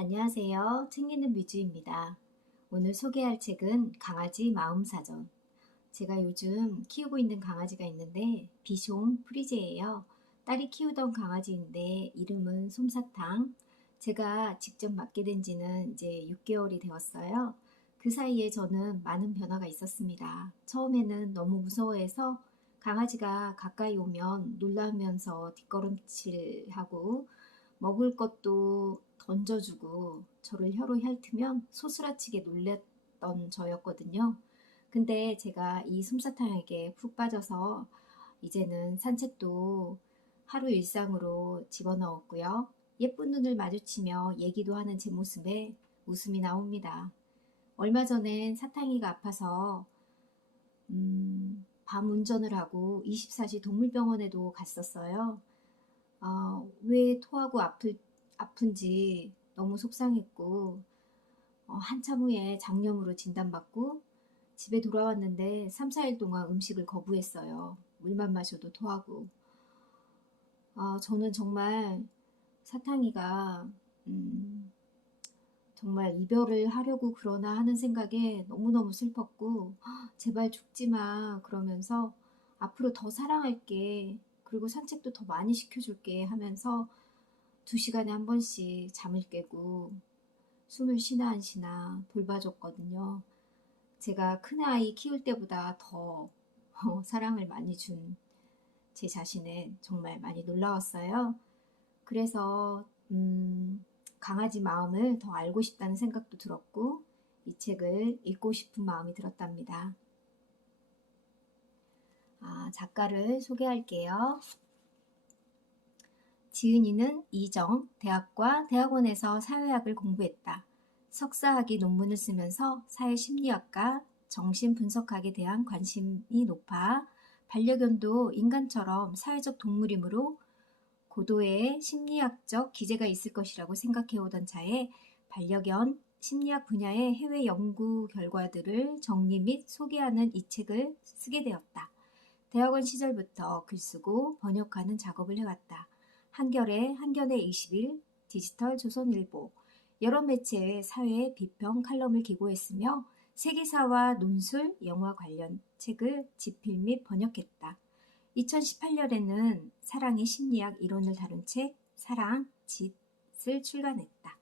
안녕하세요. 책 읽는 뮤즈입니다. 오늘 소개할 책은 강아지 마음사전. 제가 요즘 키우고 있는 강아지가 있는데 비숑 프리제예요. 딸이 키우던 강아지인데 이름은 솜사탕. 제가 직접 맡게 된 지는 이제 6개월이 되었어요. 그 사이에 저는 많은 변화가 있었습니다. 처음에는 너무 무서워해서 강아지가 가까이 오면 놀라면서 뒷걸음질하고 먹을 것도 던져주고 저를 혀로 핥으면 소스라치게 놀랬던 저였거든요. 근데 제가 이 솜사탕에게 푹 빠져서 이제는 산책도 하루 일상으로 집어넣었고요. 예쁜 눈을 마주치며 얘기도 하는 제 모습에 웃음이 나옵니다. 얼마 전엔 사탕이가 아파서 밤 운전을 하고 24시 동물병원에도 갔었어요. 왜 토하고 아픈지 너무 속상했고, 한참 후에 장염으로 진단받고 집에 돌아왔는데 3, 4일 동안 음식을 거부했어요. 물만 마셔도 토하고. 저는 정말 사탕이가 음, 정말 이별을 하려고 그러나 하는 생각에 너무너무 슬펐고, 제발 죽지 마 그러면서 앞으로 더 사랑할게. 그리고 산책도 더 많이 시켜줄게 하면서 2시간에 한 번씩 잠을 깨고 숨을 쉬나 안 쉬나 돌봐줬거든요. 제가 큰아이 키울 때보다 더 사랑을 많이 준 제 자신에 정말 많이 놀라웠어요. 그래서 강아지 마음을 더 알고 싶다는 생각도 들었고 이 책을 읽고 싶은 마음이 들었답니다. 작가를 소개할게요. 지은이는 이정, 대학과 대학원에서 사회학을 공부했다. 석사학위 논문을 쓰면서 사회심리학과 정신분석학에 대한 관심이 높아 반려견도 인간처럼 사회적 동물이므로 고도의 심리학적 기제가 있을 것이라고 생각해오던 차에 반려견 심리학 분야의 해외 연구 결과들을 정리 및 소개하는 이 책을 쓰게 되었다. 대학원 시절부터 글쓰고 번역하는 작업을 해왔다. 한겨레 20일, 디지털 조선일보, 여러 매체의 사회 비평 칼럼을 기고했으며 세계사와 논술, 영화 관련 책을 집필 및 번역했다. 2018년에는 사랑의 심리학 이론을 다룬 책 사랑, 짓을 출간했다.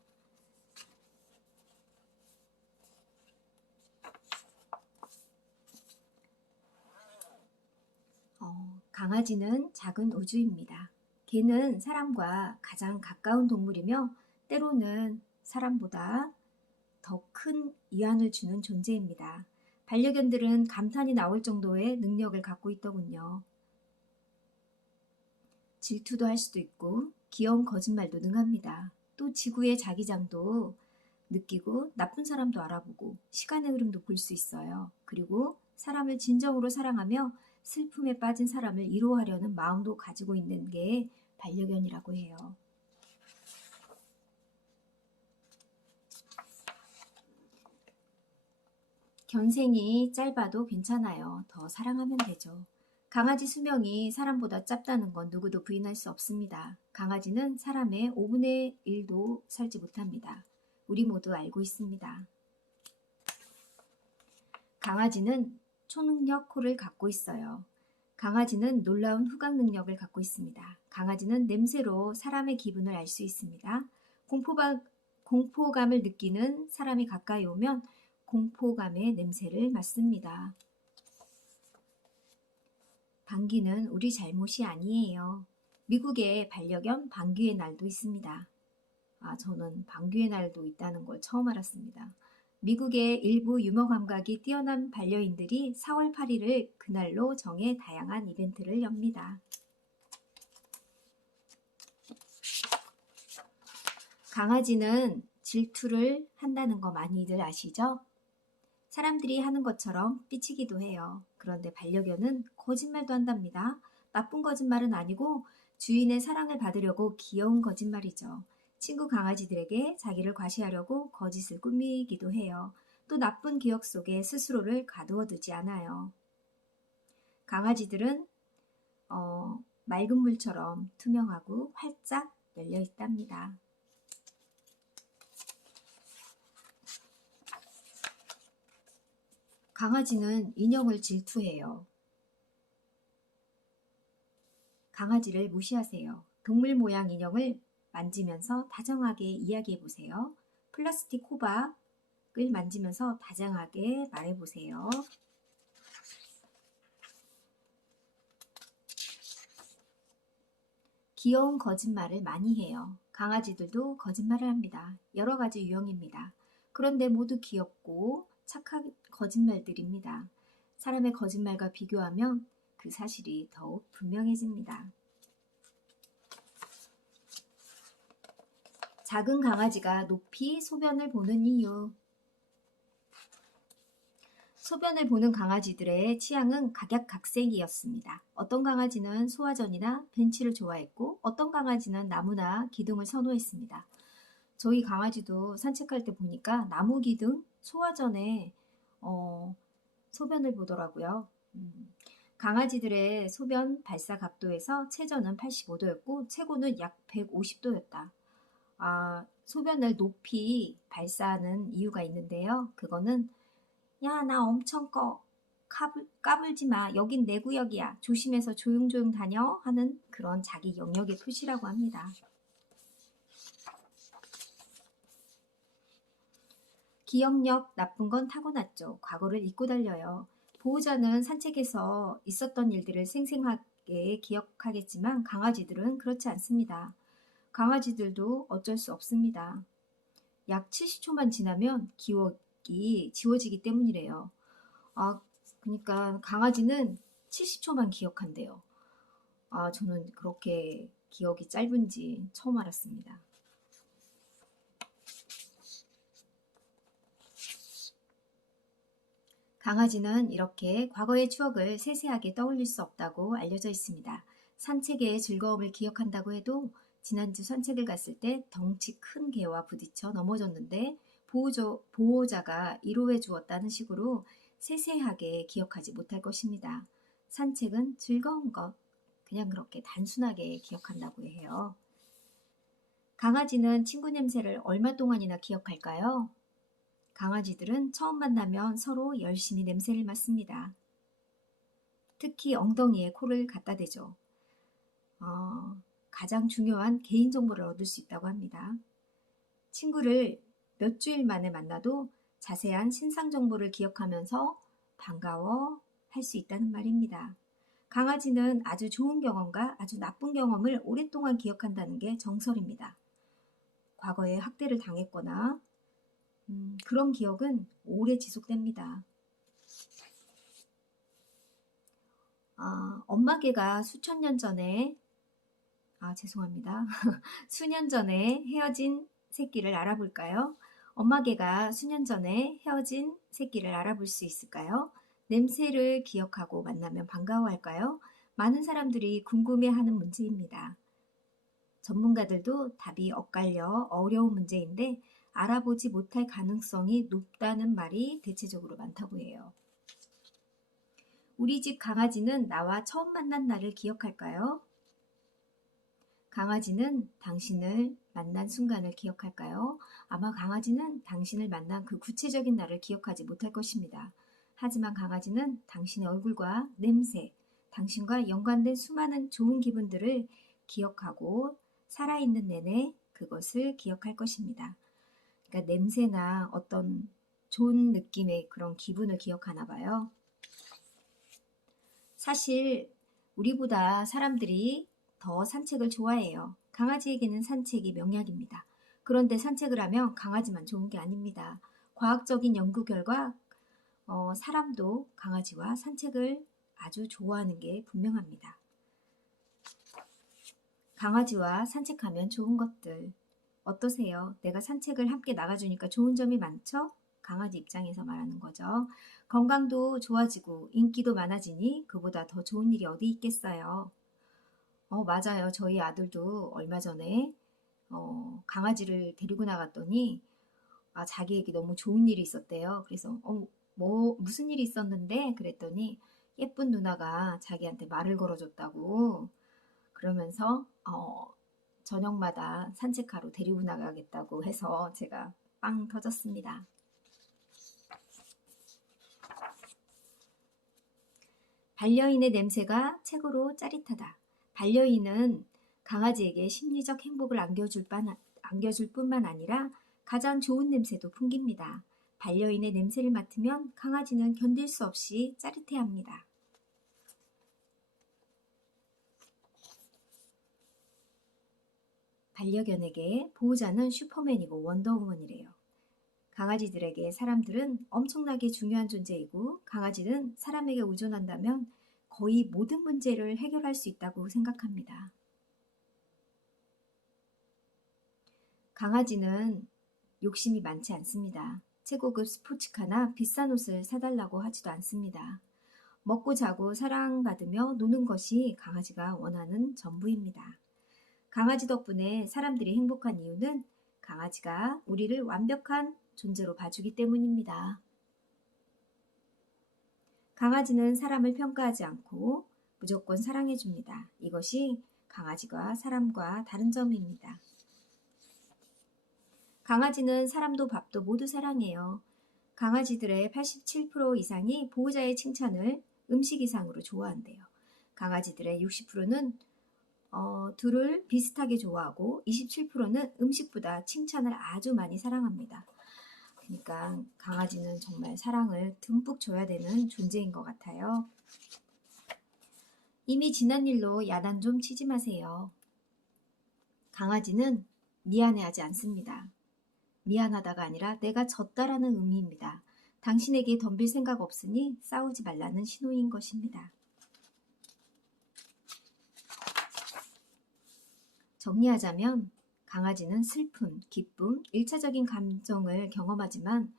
강아지는 작은 우주입니다. 개는 사람과 가장 가까운 동물이며 때로는 사람보다 더 큰 위안을 주는 존재입니다. 반려견들은 감탄이 나올 정도의 능력을 갖고 있더군요. 질투도 할 수도 있고 귀여운 거짓말도 능합니다. 또 지구의 자기장도 느끼고 나쁜 사람도 알아보고 시간의 흐름도 볼 수 있어요. 그리고 사람을 진정으로 사랑하며 슬픔에 빠진 사람을 위로하려는 마음도 가지고 있는 게 반려견이라고 해요. 견생이 짧아도 괜찮아요. 더 사랑하면 되죠. 강아지 수명이 사람보다 짧다는 건 누구도 부인할 수 없습니다. 강아지는 사람의 5분의 1도 살지 못합니다. 우리 모두 알고 있습니다. 강아지는 초능력 코를 갖고 있어요. 강아지는 놀라운 후각 능력을 갖고 있습니다. 강아지는 냄새로 사람의 기분을 알 수 있습니다. 공포감을 느끼는 사람이 가까이 오면 공포감의 냄새를 맡습니다. 방귀는 우리 잘못이 아니에요. 미국에 반려견 방귀의 날도 있습니다. 저는 방귀의 날도 있다는 걸 처음 알았습니다. 미국의 일부 유머 감각이 뛰어난 반려인들이 4월 8일을 그날로 정해 다양한 이벤트를 엽니다. 강아지는 질투를 한다는 거 많이들 아시죠? 사람들이 하는 것처럼 삐치기도 해요. 그런데 반려견은 거짓말도 한답니다. 나쁜 거짓말은 아니고 주인의 사랑을 받으려고 귀여운 거짓말이죠. 친구 강아지들에게 자기를 과시하려고 거짓을 꾸미기도 해요. 또 나쁜 기억 속에 스스로를 가두어두지 않아요. 강아지들은 맑은 물처럼 투명하고 활짝 열려 있답니다. 강아지는 인형을 질투해요. 강아지를 무시하세요. 동물 모양 인형을 만지면서 다정하게 이야기해 보세요. 플라스틱 호박을 만지면서 다정하게 말해 보세요. 귀여운 거짓말을 많이 해요. 강아지들도 거짓말을 합니다. 여러 가지 유형입니다. 그런데 모두 귀엽고 착한 거짓말들입니다. 사람의 거짓말과 비교하면 그 사실이 더욱 분명해집니다. 작은 강아지가 높이 소변을 보는 이유. 소변을 보는 강아지들의 취향은 각양각색이었습니다. 어떤 강아지는 소화전이나 벤치를 좋아했고 어떤 강아지는 나무나 기둥을 선호했습니다. 저희 강아지도 산책할 때 보니까 나무 기둥, 소화전에 소변을 보더라고요. 강아지들의 소변 발사 각도에서 최저는 85도였고 최고는 약 150도였다. 소변을 높이 발사하는 이유가 있는데요. 그거는 야, 나 엄청 커. 까불지 마. 여긴 내 구역이야. 조심해서 조용조용 다녀. 하는 그런 자기 영역의 표시라고 합니다. 기억력 나쁜 건 타고났죠. 과거를 잊고 달려요. 보호자는 산책에서 있었던 일들을 생생하게 기억하겠지만 강아지들은 그렇지 않습니다. 강아지들도 어쩔 수 없습니다. 약 70초만 지나면 기억이 지워지기 때문이래요. 그러니까 강아지는 70초만 기억한대요. 저는 그렇게 기억이 짧은지 처음 알았습니다. 강아지는 이렇게 과거의 추억을 세세하게 떠올릴 수 없다고 알려져 있습니다. 산책의 즐거움을 기억한다고 해도 지난주 산책을 갔을 때 덩치 큰 개와 부딪혀 넘어졌는데 보호자가 위로해 주었다는 식으로 세세하게 기억하지 못할 것입니다. 산책은 즐거운 것, 그냥 그렇게 단순하게 기억한다고 해요. 강아지는 친구 냄새를 얼마 동안이나 기억할까요? 강아지들은 처음 만나면 서로 열심히 냄새를 맡습니다. 특히 엉덩이에 코를 갖다 대죠. 가장 중요한 개인정보를 얻을 수 있다고 합니다. 친구를 몇 주일 만에 만나도 자세한 신상 정보를 기억하면서 반가워 할 수 있다는 말입니다. 강아지는 아주 좋은 경험과 아주 나쁜 경험을 오랫동안 기억한다는 게 정설입니다. 과거에 학대를 당했거나 그런 기억은 오래 지속됩니다. 엄마 개가 수천 년 전에 죄송합니다. 수년 전에 헤어진 새끼를 알아볼까요? 엄마 개가 수년 전에 헤어진 새끼를 알아볼 수 있을까요? 냄새를 기억하고 만나면 반가워할까요? 많은 사람들이 궁금해하는 문제입니다. 전문가들도 답이 엇갈려 어려운 문제인데 알아보지 못할 가능성이 높다는 말이 대체적으로 많다고 해요. 우리 집 강아지는 나와 처음 만난 날을 기억할까요? 강아지는 당신을 만난 순간을 기억할까요? 아마 강아지는 당신을 만난 그 구체적인 날을 기억하지 못할 것입니다. 하지만 강아지는 당신의 얼굴과 냄새, 당신과 연관된 수많은 좋은 기분들을 기억하고 살아있는 내내 그것을 기억할 것입니다. 그러니까 냄새나 어떤 좋은 느낌의 그런 기분을 기억하나 봐요. 사실 우리보다 사람들이 더 산책을 좋아해요. 강아지에게는 산책이 명약입니다. 그런데 산책을 하면 강아지만 좋은 게 아닙니다. 과학적인 연구 결과 사람도 강아지와 산책을 아주 좋아하는 게 분명합니다. 강아지와 산책하면 좋은 것들 어떠세요? 내가 산책을 함께 나가주니까 좋은 점이 많죠? 강아지 입장에서 말하는 거죠. 건강도 좋아지고 인기도 많아지니 그보다 더 좋은 일이 어디 있겠어요. 맞아요. 저희 아들도 얼마 전에 강아지를 데리고 나갔더니 자기에게 너무 좋은 일이 있었대요. 그래서 무슨 일이 있었는데 그랬더니 예쁜 누나가 자기한테 말을 걸어줬다고 그러면서 저녁마다 산책하러 데리고 나가겠다고 해서 제가 빵 터졌습니다. 반려인의 냄새가 최고로 짜릿하다. 반려인은 강아지에게 심리적 행복을 안겨줄 뿐만 아니라 가장 좋은 냄새도 풍깁니다. 반려인의 냄새를 맡으면 강아지는 견딜 수 없이 짜릿해합니다. 반려견에게 보호자는 슈퍼맨이고 원더우먼이래요. 강아지들에게 사람들은 엄청나게 중요한 존재이고 강아지는 사람에게 의존한다면 거의 모든 문제를 해결할 수 있다고 생각합니다. 강아지는 욕심이 많지 않습니다. 최고급 스포츠카나 비싼 옷을 사달라고 하지도 않습니다. 먹고 자고 사랑받으며 노는 것이 강아지가 원하는 전부입니다. 강아지 덕분에 사람들이 행복한 이유는 강아지가 우리를 완벽한 존재로 봐주기 때문입니다. 강아지는 사람을 평가하지 않고 무조건 사랑해줍니다. 이것이 강아지가 사람과 다른 점입니다. 강아지는 사람도 밥도 모두 사랑해요. 강아지들의 87% 이상이 보호자의 칭찬을 음식 이상으로 좋아한대요. 강아지들의 60%는 둘을 비슷하게 좋아하고 27%는 음식보다 칭찬을 아주 많이 사랑합니다. 그러니까 강아지는 정말 사랑을 듬뿍 줘야 되는 존재인 것 같아요. 이미 지난 일로 야단 좀 치지 마세요. 강아지는 미안해하지 않습니다. 미안하다가 아니라 내가 졌다라는 의미입니다. 당신에게 덤빌 생각 없으니 싸우지 말라는 신호인 것입니다. 정리하자면 강아지는 슬픔, 기쁨, 1차적인 감정을 경험하지만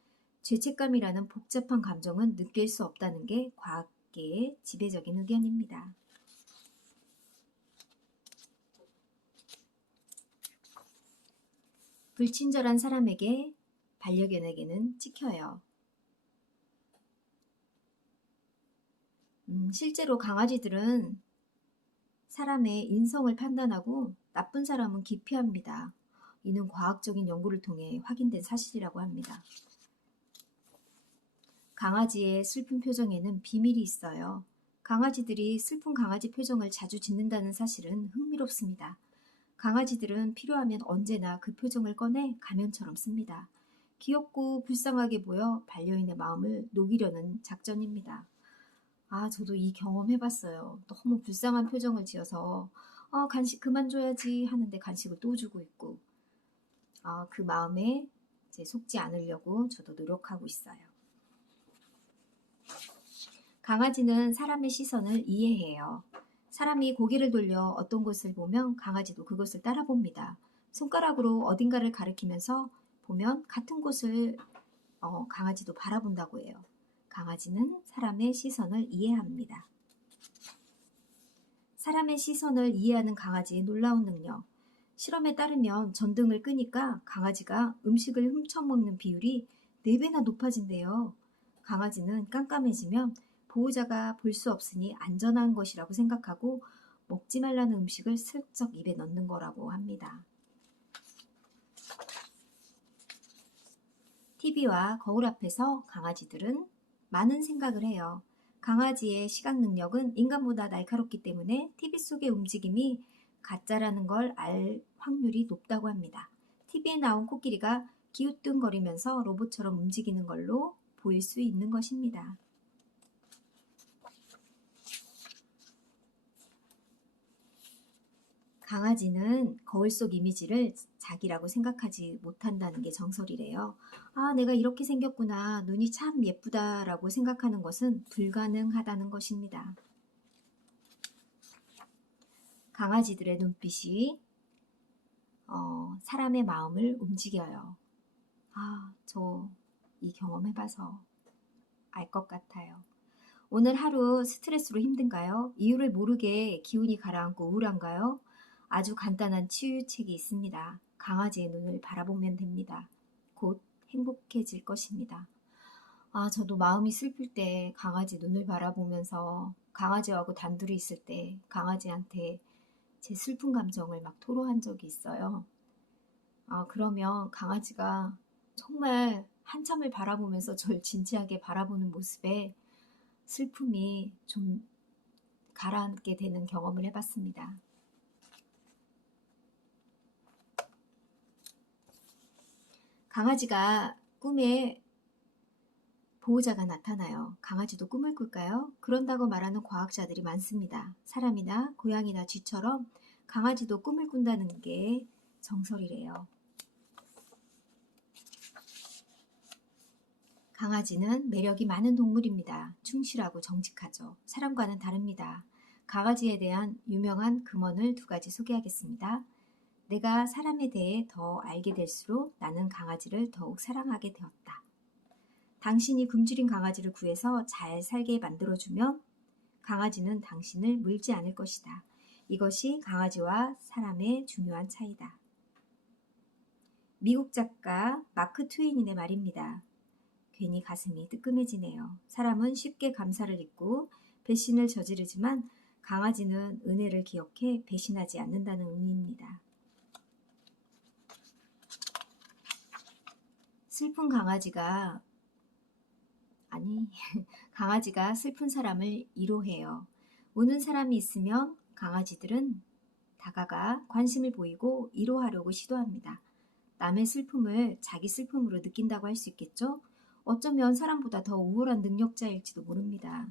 죄책감이라는 복잡한 감정은 느낄 수 없다는 게 과학계의 지배적인 의견입니다. 불친절한 사람에게 반려견에게는 찍혀요. 실제로 강아지들은 사람의 인성을 판단하고 나쁜 사람은 기피합니다. 이는 과학적인 연구를 통해 확인된 사실이라고 합니다. 강아지의 슬픈 표정에는 비밀이 있어요. 강아지들이 슬픈 강아지 표정을 자주 짓는다는 사실은 흥미롭습니다. 강아지들은 필요하면 언제나 그 표정을 꺼내 가면처럼 씁니다. 귀엽고 불쌍하게 보여 반려인의 마음을 녹이려는 작전입니다. 저도 이 경험 해봤어요. 너무 불쌍한 표정을 지어서 간식 그만 줘야지 하는데 간식을 또 주고 있고 그 마음에 이제 속지 않으려고 저도 노력하고 있어요. 강아지는 사람의 시선을 이해해요. 사람이 고개를 돌려 어떤 곳을 보면 강아지도 그것을 따라 봅니다. 손가락으로 어딘가를 가리키면서 보면 같은 곳을 강아지도 바라본다고 해요. 강아지는 사람의 시선을 이해합니다. 사람의 시선을 이해하는 강아지의 놀라운 능력. 실험에 따르면 전등을 끄니까 강아지가 음식을 훔쳐먹는 비율이 4배나 높아진대요. 강아지는 깜깜해지면 보호자가 볼 수 없으니 안전한 것이라고 생각하고 먹지 말라는 음식을 슬쩍 입에 넣는 거라고 합니다. TV와 거울 앞에서 강아지들은 많은 생각을 해요. 강아지의 시각 능력은 인간보다 날카롭기 때문에 TV 속의 움직임이 가짜라는 걸 알 확률이 높다고 합니다. TV에 나온 코끼리가 기우뚱거리면서 로봇처럼 움직이는 걸로 보일 수 있는 것입니다. 강아지는 거울 속 이미지를 자기라고 생각하지 못한다는 게 정설이래요. 내가 이렇게 생겼구나, 눈이 참 예쁘다라고 생각하는 것은 불가능하다는 것입니다. 강아지들의 눈빛이 사람의 마음을 움직여요. 저 이 경험 해봐서 알 것 같아요. 오늘 하루 스트레스로 힘든가요? 이유를 모르게 기운이 가라앉고 우울한가요? 아주 간단한 치유책이 있습니다. 강아지의 눈을 바라보면 됩니다. 곧 행복해질 것입니다. 저도 마음이 슬플 때 강아지 눈을 바라보면서 강아지하고 단둘이 있을 때 강아지한테 제 슬픈 감정을 막 토로한 적이 있어요. 그러면 강아지가 정말 한참을 바라보면서 저를 진지하게 바라보는 모습에 슬픔이 좀 가라앉게 되는 경험을 해봤습니다. 강아지가 꿈에 보호자가 나타나요. 강아지도 꿈을 꿀까요? 그런다고 말하는 과학자들이 많습니다. 사람이나 고양이나 쥐처럼 강아지도 꿈을 꾼다는 게 정설이래요. 강아지는 매력이 많은 동물입니다. 충실하고 정직하죠. 사람과는 다릅니다. 강아지에 대한 유명한 금언을 2가지 소개하겠습니다. 내가 사람에 대해 더 알게 될수록 나는 강아지를 더욱 사랑하게 되었다. 당신이 굶주린 강아지를 구해서 잘 살게 만들어주면 강아지는 당신을 물지 않을 것이다. 이것이 강아지와 사람의 중요한 차이다. 미국 작가 마크 트웨인의 말입니다. 괜히 가슴이 뜨끔해지네요. 사람은 쉽게 감사를 잊고 배신을 저지르지만 강아지는 은혜를 기억해 배신하지 않는다는 의미입니다. 슬픈 강아지가 슬픈 사람을 위로해요. 우는 사람이 있으면 강아지들은 다가가 관심을 보이고 위로하려고 시도합니다. 남의 슬픔을 자기 슬픔으로 느낀다고 할 수 있겠죠? 어쩌면 사람보다 더 우월한 능력자일지도 모릅니다.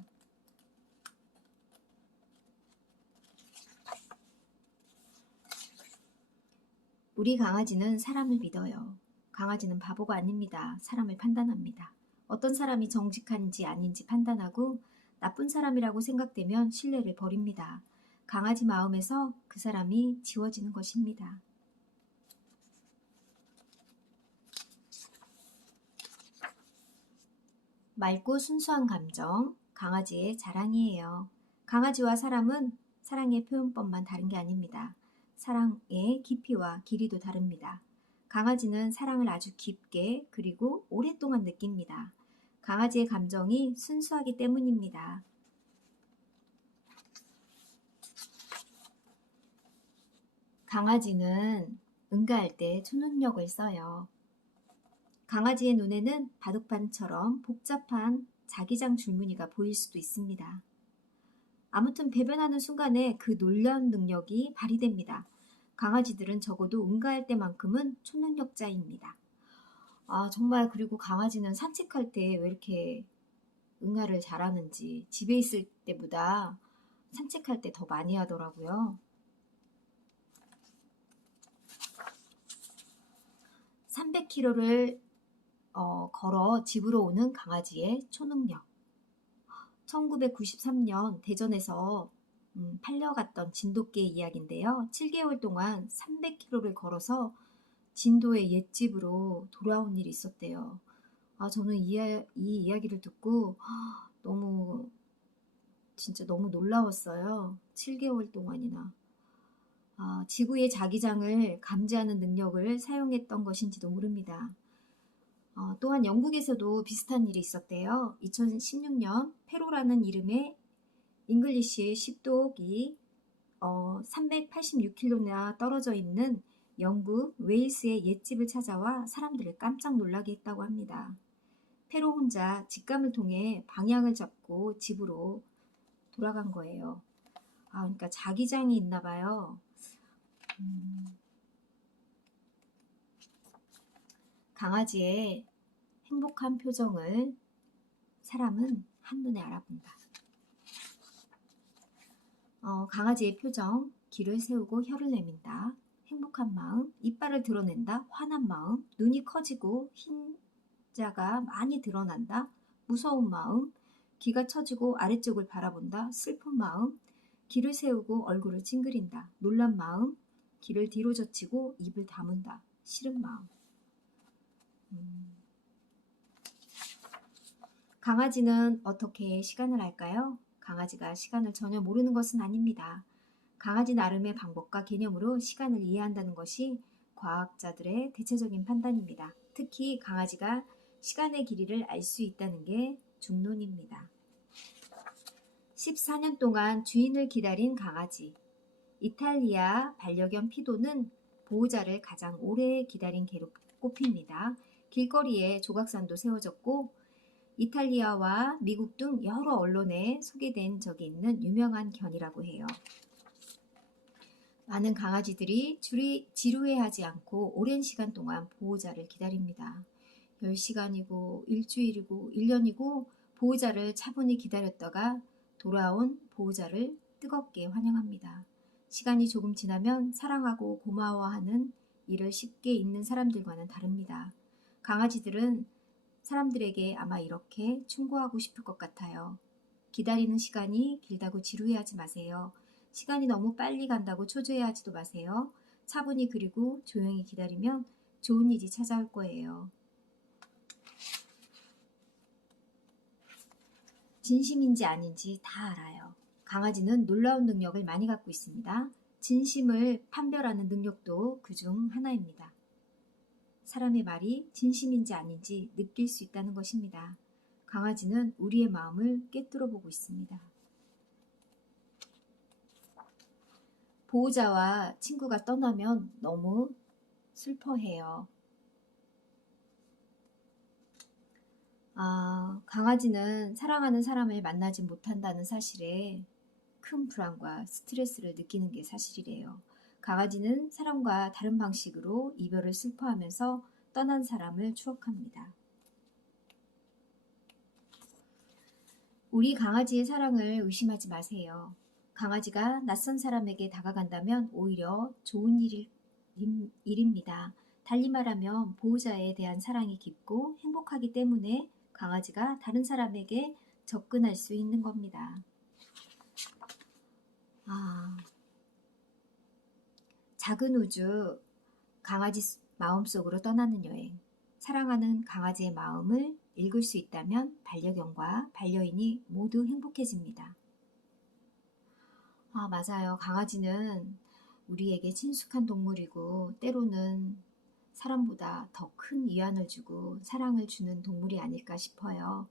우리 강아지는 사람을 믿어요. 강아지는 바보가 아닙니다. 사람을 판단합니다. 어떤 사람이 정직한지 아닌지 판단하고 나쁜 사람이라고 생각되면 신뢰를 버립니다. 강아지 마음에서 그 사람이 지워지는 것입니다. 맑고 순수한 감정, 강아지의 자랑이에요. 강아지와 사람은 사랑의 표현법만 다른 게 아닙니다. 사랑의 깊이와 길이도 다릅니다. 강아지는 사랑을 아주 깊게 그리고 오랫동안 느낍니다. 강아지의 감정이 순수하기 때문입니다. 강아지는 응가할 때 초능력을 써요. 강아지의 눈에는 바둑판처럼 복잡한 자기장 줄무늬가 보일 수도 있습니다. 아무튼 배변하는 순간에 그 놀라운 능력이 발휘됩니다. 강아지들은 적어도 응가할 때만큼은 초능력자입니다. 정말 그리고 강아지는 산책할 때 왜 이렇게 응가를 잘하는지 집에 있을 때보다 산책할 때 더 많이 하더라고요. 300km를 걸어 집으로 오는 강아지의 초능력. 1993년 대전에서 팔려갔던 진돗개 이야기인데요. 7개월 동안 300km를 걸어서 진도의 옛집으로 돌아온 일이 있었대요. 저는 이 이야기를 듣고 진짜 너무 놀라웠어요. 7개월 동안이나. 지구의 자기장을 감지하는 능력을 사용했던 것인지도 모릅니다. 또한 영국에서도 비슷한 일이 있었대요. 2016년 페로라는 이름의 잉글리시 십독이 386km나 떨어져 있는 영국 웨일스의 옛집을 찾아와 사람들을 깜짝 놀라게 했다고 합니다. 페로 혼자 직감을 통해 방향을 잡고 집으로 돌아간 거예요. 그러니까 자기장이 있나 봐요. 강아지의 행복한 표정을 사람은 한눈에 알아본다. 강아지의 표정, 귀를 세우고 혀를 내민다. 행복한 마음, 이빨을 드러낸다. 화난 마음, 눈이 커지고 흰자가 많이 드러난다. 무서운 마음, 귀가 처지고 아래쪽을 바라본다. 슬픈 마음, 귀를 세우고 얼굴을 찡그린다. 놀란 마음, 귀를 뒤로 젖히고 입을 다문다. 싫은 마음. 강아지는 어떻게 시간을 알까요? 강아지가 시간을 전혀 모르는 것은 아닙니다. 강아지 나름의 방법과 개념으로 시간을 이해한다는 것이 과학자들의 대체적인 판단입니다. 특히 강아지가 시간의 길이를 알 수 있다는 게 중론입니다. 14년 동안 주인을 기다린 강아지. 이탈리아 반려견 피도는 보호자를 가장 오래 기다린 개로 꼽힙니다. 길거리에 조각산도 세워졌고 이탈리아와 미국 등 여러 언론에 소개된 적이 있는 유명한 견이라고 해요. 많은 강아지들이 지루해하지 않고 오랜 시간 동안 보호자를 기다립니다. 10시간이고 일주일이고 1년이고 보호자를 차분히 기다렸다가 돌아온 보호자를 뜨겁게 환영합니다. 시간이 조금 지나면 사랑하고 고마워하는 일을 쉽게 잊는 사람들과는 다릅니다. 강아지들은 사람들에게 아마 이렇게 충고하고 싶을 것 같아요. 기다리는 시간이 길다고 지루해하지 마세요. 시간이 너무 빨리 간다고 초조해하지도 마세요. 차분히 그리고 조용히 기다리면 좋은 일이 찾아올 거예요. 진심인지 아닌지 다 알아요. 강아지는 놀라운 능력을 많이 갖고 있습니다. 진심을 판별하는 능력도 그중 하나입니다. 사람의 말이 진심인지 아닌지 느낄 수 있다는 것입니다. 강아지는 우리의 마음을 꿰뚫어 보고 있습니다. 보호자와 친구가 떠나면 너무 슬퍼해요. 강아지는 사랑하는 사람을 만나지 못한다는 사실에 큰 불안과 스트레스를 느끼는 게 사실이래요. 강아지는 사람과 다른 방식으로 이별을 슬퍼하면서 떠난 사람을 추억합니다. 우리 강아지의 사랑을 의심하지 마세요. 강아지가 낯선 사람에게 다가간다면 오히려 좋은 일입니다. 달리 말하면 보호자에 대한 사랑이 깊고 행복하기 때문에 강아지가 다른 사람에게 접근할 수 있는 겁니다. 작은 우주, 강아지 마음속으로 떠나는 여행. 사랑하는 강아지의 마음을 읽을 수 있다면 반려견과 반려인이 모두 행복해집니다. 맞아요. 강아지는 우리에게 친숙한 동물이고 때로는 사람보다 더 큰 위안을 주고 사랑을 주는 동물이 아닐까 싶어요.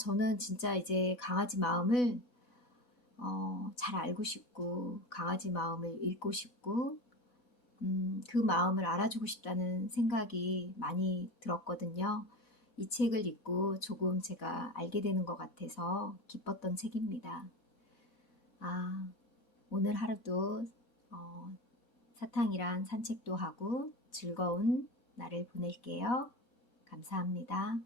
저는 진짜 이제 강아지 마음을 잘 알고 싶고 강아지 마음을 읽고 싶고 그 마음을 알아주고 싶다는 생각이 많이 들었거든요. 이 책을 읽고 조금 제가 알게 되는 것 같아서 기뻤던 책입니다. 오늘 하루도 사탕이랑 산책도 하고 즐거운 날을 보낼게요. 감사합니다.